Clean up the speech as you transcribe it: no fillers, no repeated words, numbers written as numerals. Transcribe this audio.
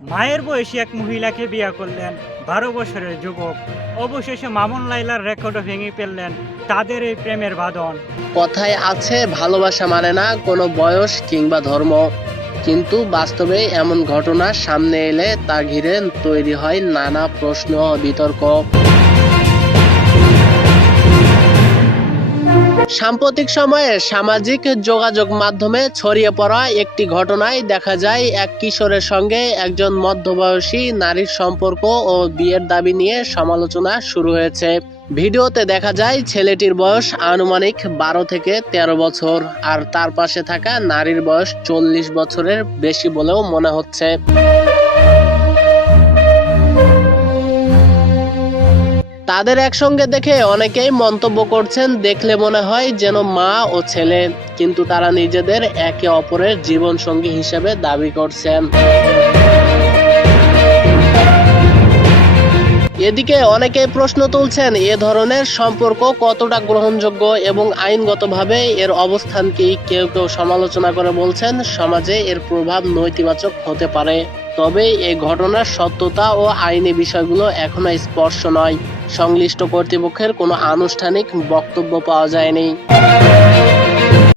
মায়ের বয়সী এক মহিলাকে বিয়ে করলেন 12 বছরের যুবক। অবশেষে মামুন লাইলার রেকর্ডও ভেঙে ফেললেন তাদের এই প্রেমের বাঁধন। কথায় আছে ভালোবাসা মানে না কোনো বয়স কিংবা ধর্ম, কিন্তু বাস্তবে এমন ঘটনা সামনে এলে তা ঘিরে তৈরি হয় নানা প্রশ্ন ও বিতর্ক। সাম্প্রতিক সময়ে সামাজিক যোগাযোগ মাধ্যমে ছড়িয়ে পড়া একটি ঘটনায় দেখা যায় এক কিশোরের সঙ্গে একজন মধ্যবয়সী নারীর সম্পর্ক ও বিয়ের দাবি নিয়ে সমালোচনা শুরু হয়েছে। ভিডিওতে দেখা যায় ছেলেটির বয়স আনুমানিক 12 থেকে 13 বছর, আর তার পাশে থাকা নারীর বয়স 40 বছরের বেশি বলেও মনে হচ্ছে। তাদের একসঙ্গে দেখে অনেকেই মন্তব্য করছেন, দেখলে মনে হয় যেন মা ও ছেলে, কিন্তু তারা নিজেদের একে অপরের জীবন সঙ্গী হিসেবে দাবি করছেন। এদিকে অনেকেই প্রশ্ন তুলছেন, এ ধরনের সম্পর্ক কতটা গ্রহণযোগ্য এবং আইনগতভাবে এর অবস্থান কি। কেউ কেউ সমালোচনা করে বলছেন সমাজে এর প্রভাব নেতিবাচক হতে পারে, তবে এই ঘটনার সত্যতা ও আইনি বিষয়গুলো এখনো স্পষ্ট নয়। সংশ্লিষ্ট কর্তৃপক্ষের কোনো আনুষ্ঠানিক বক্তব্য পাওয়া যায়নি।